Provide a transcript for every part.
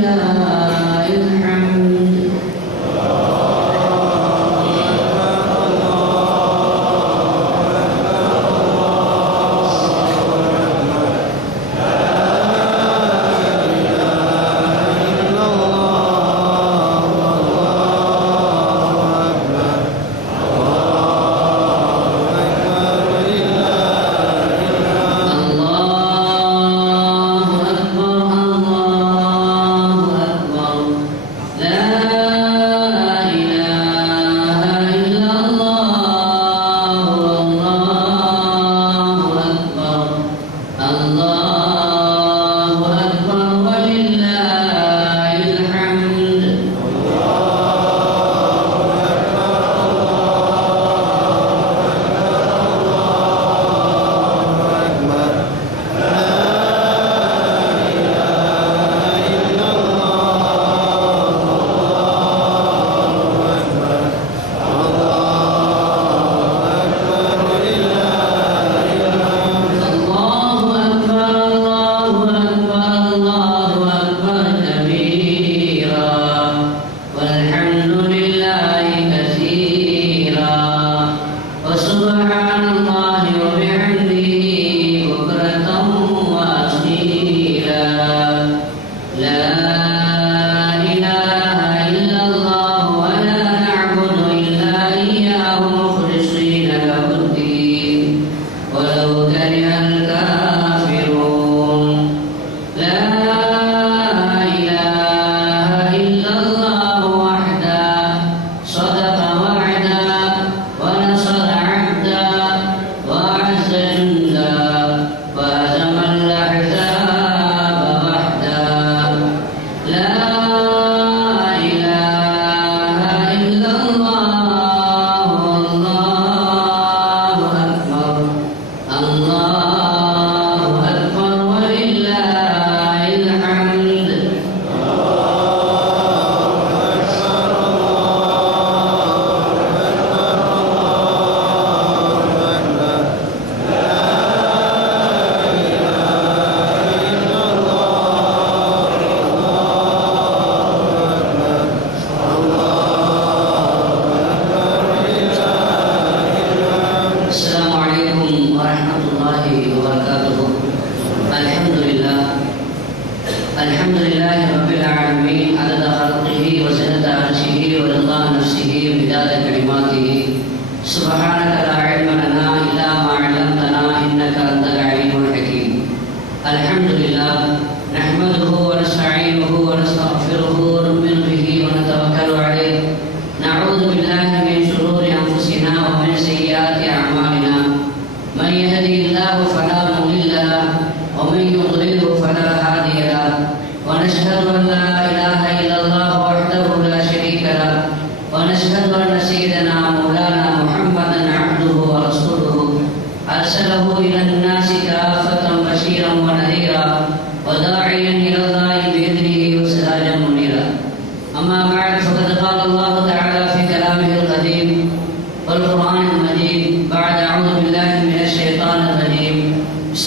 ولله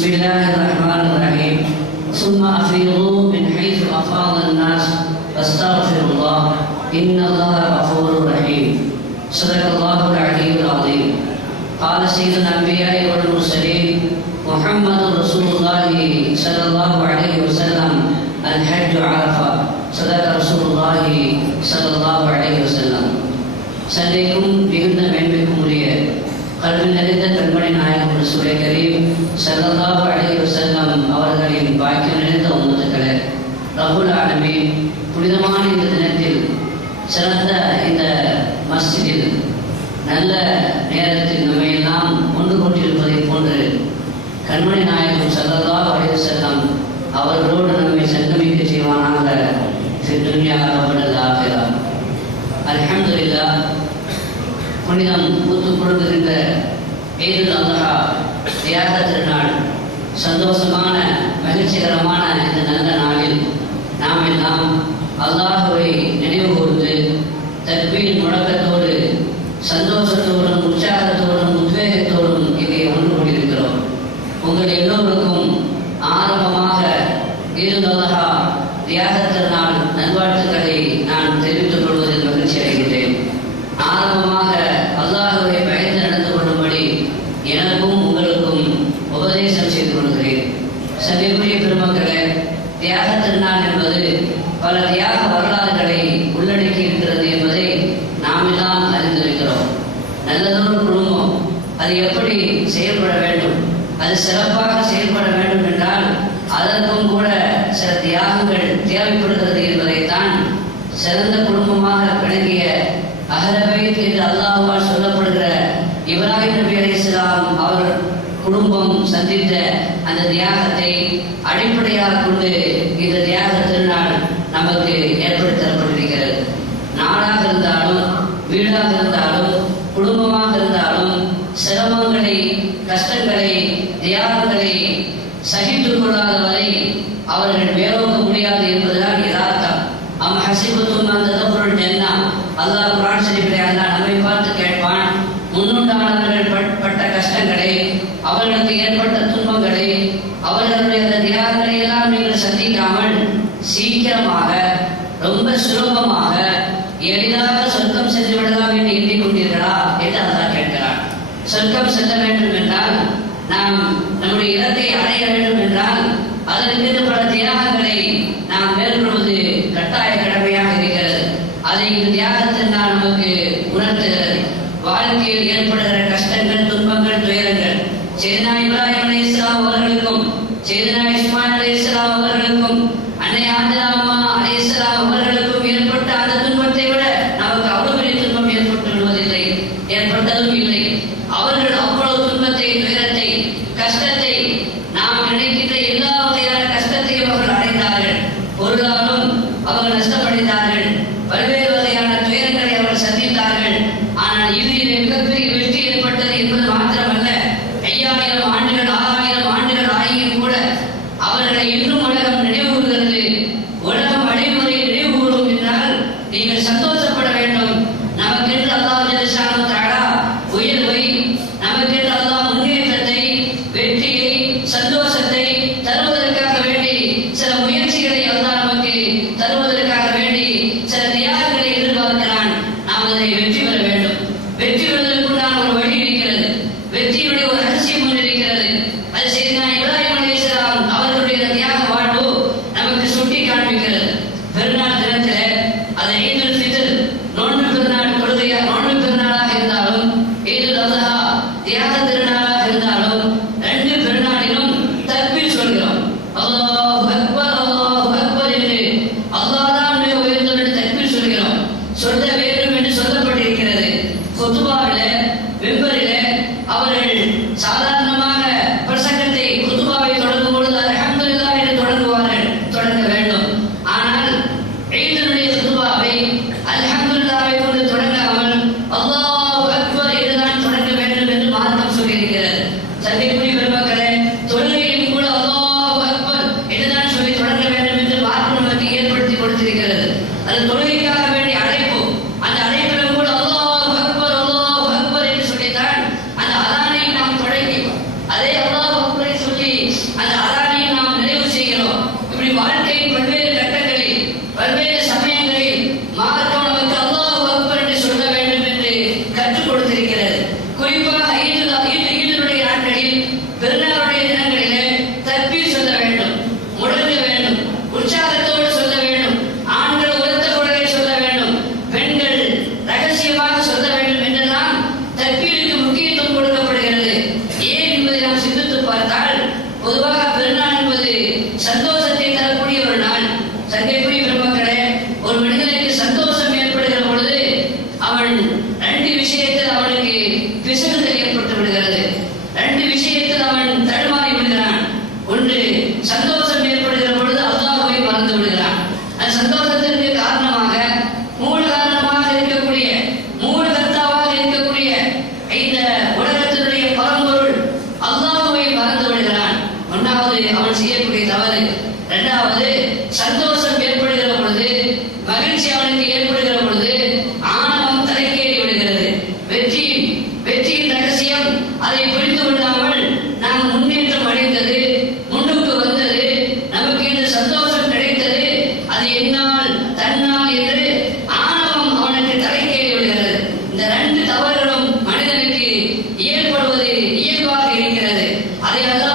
بسم الله الرحمن الرحيم. ثم أفيضوا من حيث أفاض الناس. فاستغفروا الله. إن الله غفور رحيم. صدق الله العلي العظيم. قال سيد الأنبياء والمرسلين محمد رسول الله صلى الله عليه وسلم الحج عرفة. صدق رسول الله صلى الله عليه وسلم. سليكم بهن من بكم قلب الذي تتمرن ரசூலை கரீம் சல்லல்லாஹு அலைஹி வஸல்லம் அவர்களின் பாக்கியம் நிறைந்த உம்மத்துக்களே ரகுல் ஆலமீன் புனிதமான இந்த தினத்தில் சிறந்த இந்த மஸ்ஜிதில் நல்ல நேரத்தில் நம்மையெல்லாம் ஒன்று கொண்டிருப்பதை போன்று கண்மணி நாயகம் சல்லல்லாஹு அலைஹி வஸல்லம் அவர்களோடு நம்மை சங்கமிக்க செய்வானாக துன்யா ரபுல்லாஹிரா புனிதம் ஊத்து கொடுக்கின்ற ஈதுல் அல்ஹா தியாக திருநாள். சந்தோஷமான மகிழ்ச்சிகரமான இந்த நல்ல நாளில் நாம் எல்லாம் அல்லாஹுவை குடும்பமும் சந்தித்த அந்த தியாகத்தை அடிப்படையாக கொண்டு இந்த தியாக திருநாள் நமக்கு ஏற்படுத்தப்பட்டிருக்கிறது. நாடாக இருந்தாலும் வீடாக இருந்தாலும் குடும்பமாக இருந்தாலும் சிரமங்களை கஷ்டங்களை தியாகங்களை சகித்துக் கொள்ளாத வரை அவர்கள் மேலோங்க முடியாது என்பதுதான் யதார்த்தம். அம் ஹசிபத்தும் அந்த பொருள் என்ன அல்லாஹ் அதனுடைய அந்த தியாகங்களை எல்லாம் நீங்கள் சந்திக்காமல் சீக்கிரமாக ரொம்ப சுலபமாக எளிதாக சொர்க்கம் சென்று விடலாம் என்று எண்ணிக்கொண்டீர்களா என்று அதான் கேட்கிறார் சொர்க்கம் செல்ல வேண்டும் என்றால் நாம் நம்முடைய இடத்தை அடைய வேண்டும் என்றால் அதற்கு பல தியாகங்களை நாம் மேற்கொள்வது கட்டாய கடமையாக இருக்கிறது. அதை இந்த தியாகத்தினால் நமக்கு உணர்த்துகிறது. வாழ்க்கையில் ஏற்படுகிற கஷ்டங்கள் துன்பங்கள் துயரங்கள் சரிநாய்களா இயல்பாக இருக்கிறது. அதை நல்லா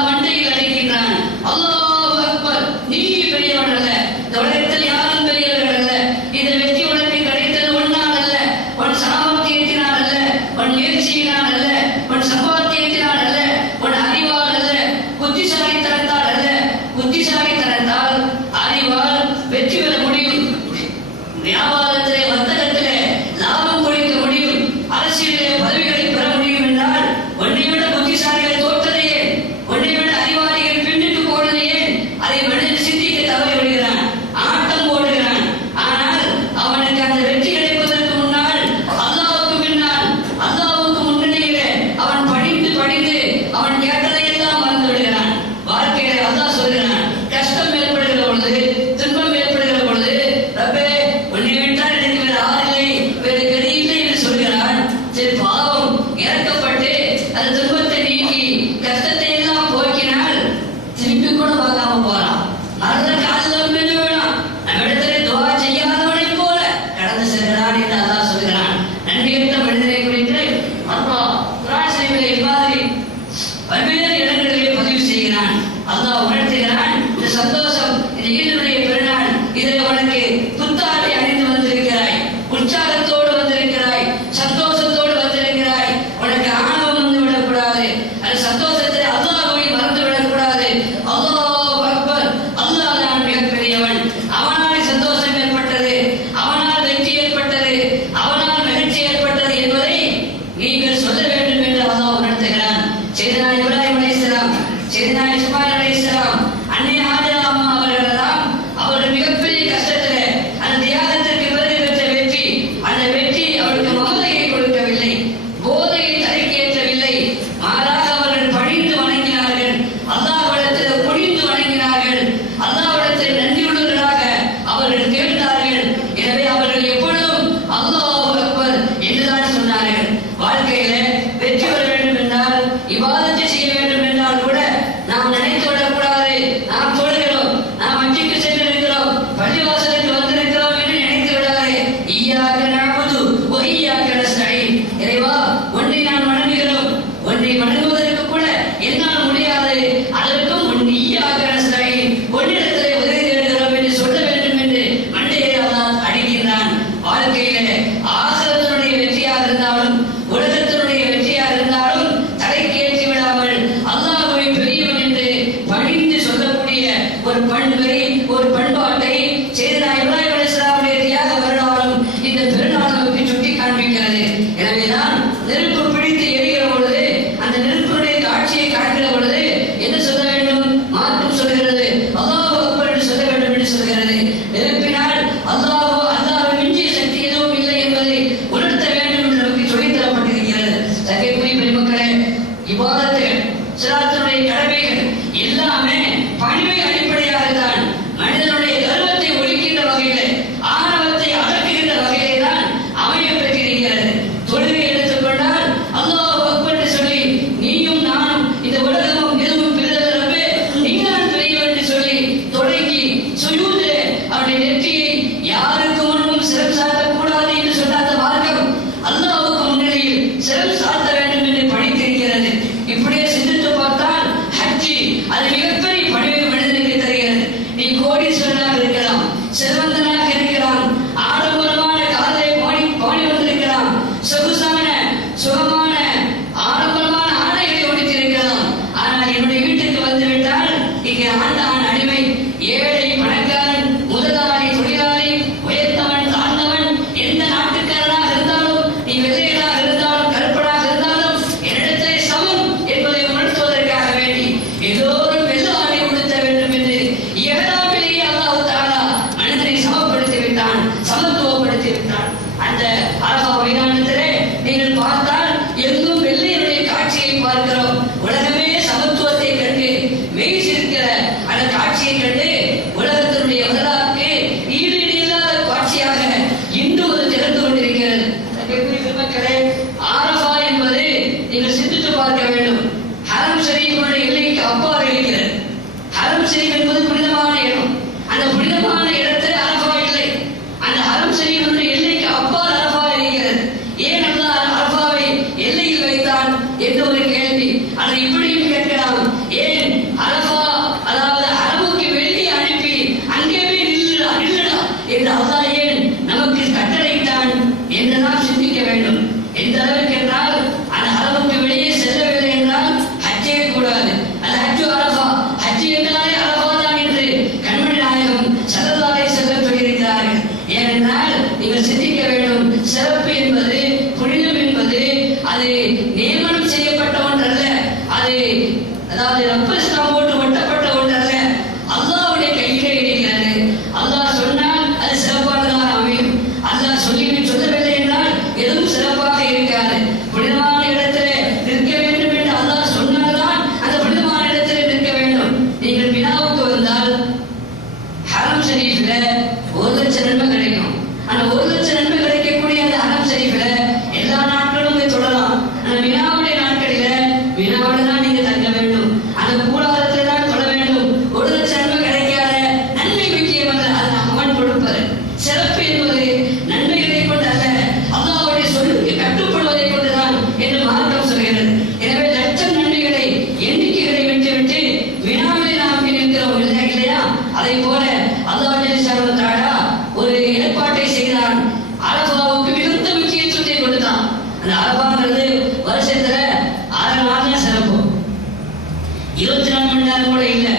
இருபத்தி நாலு மணி நேரம் கூட இல்லை.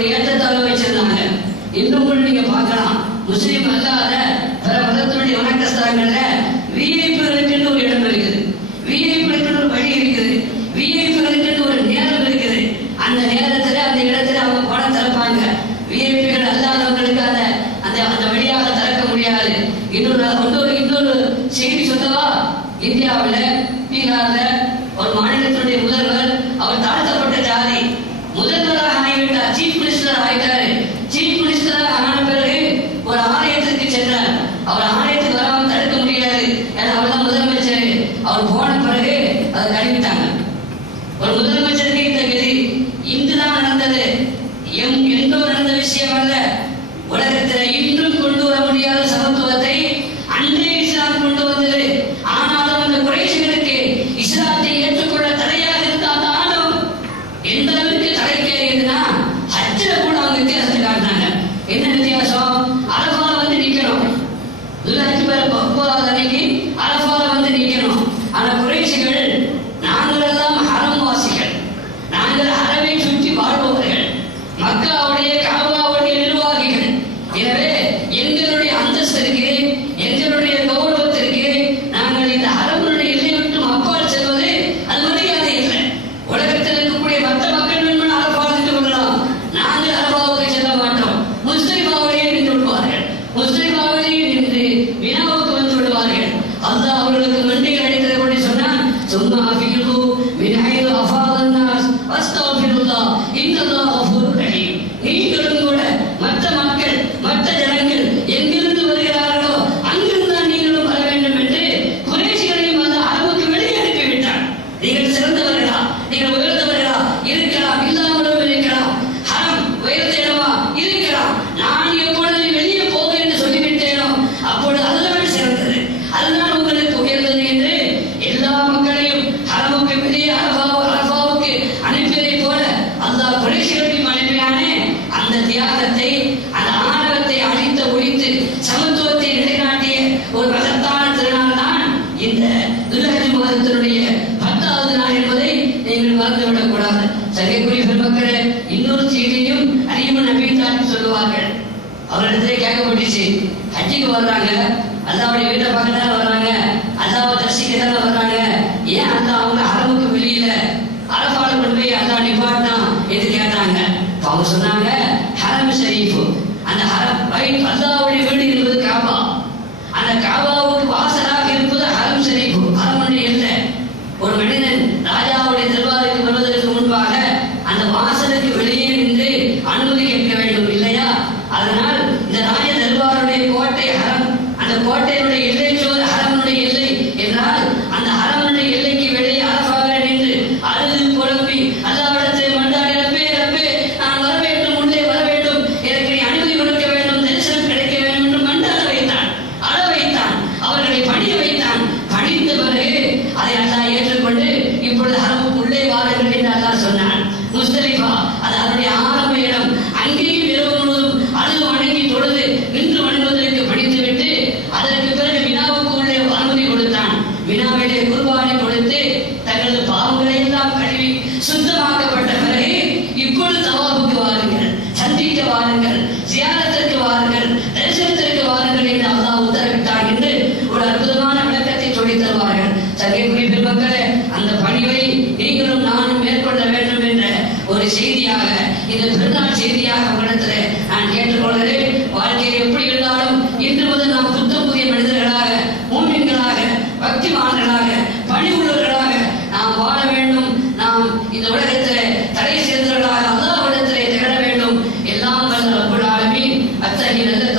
ஒரு ஏற்றத்தாழ்வு வச்சிருந்தாங்க. இன்னும் கூட நீங்க பார்க்கலாம். முஸ்லீம் அல்லாத பிற மதத்தினுடைய வணக்க ஸ்தலங்கள்ல விஐபிகளுக்கு ஒரு இடம் இருக்குது. விஐபிகளுக்கு ஒரு வழி இருக்குது. But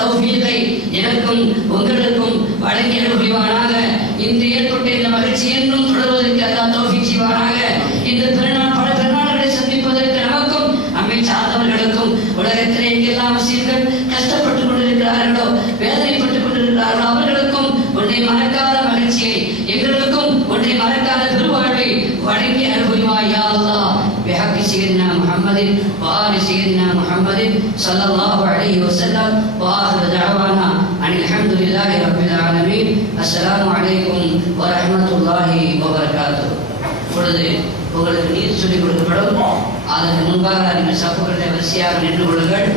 தௌஹீதை எனக்கும் உங்களுக்கும் வழங்கிய புரிவானாக இன்று ஏற்பட்ட இந்த மகிழ்ச்சி என்றும் தொடர்வதற்கு அல்லா தௌஹீக் செய்வானாக. இந்த صلى الله عليه وسلم واخر دعوانا ان الحمد لله رب العالمين السلام عليكم ورحمه الله وبركاته பொழுது உங்களுக்கு நீர் சொல்லிக் கொடுக்கப்படும் அதற்கு முன்பாக நீங்கள் சப்புகளை வரிசையாக நின்று கொள்ளுங்கள்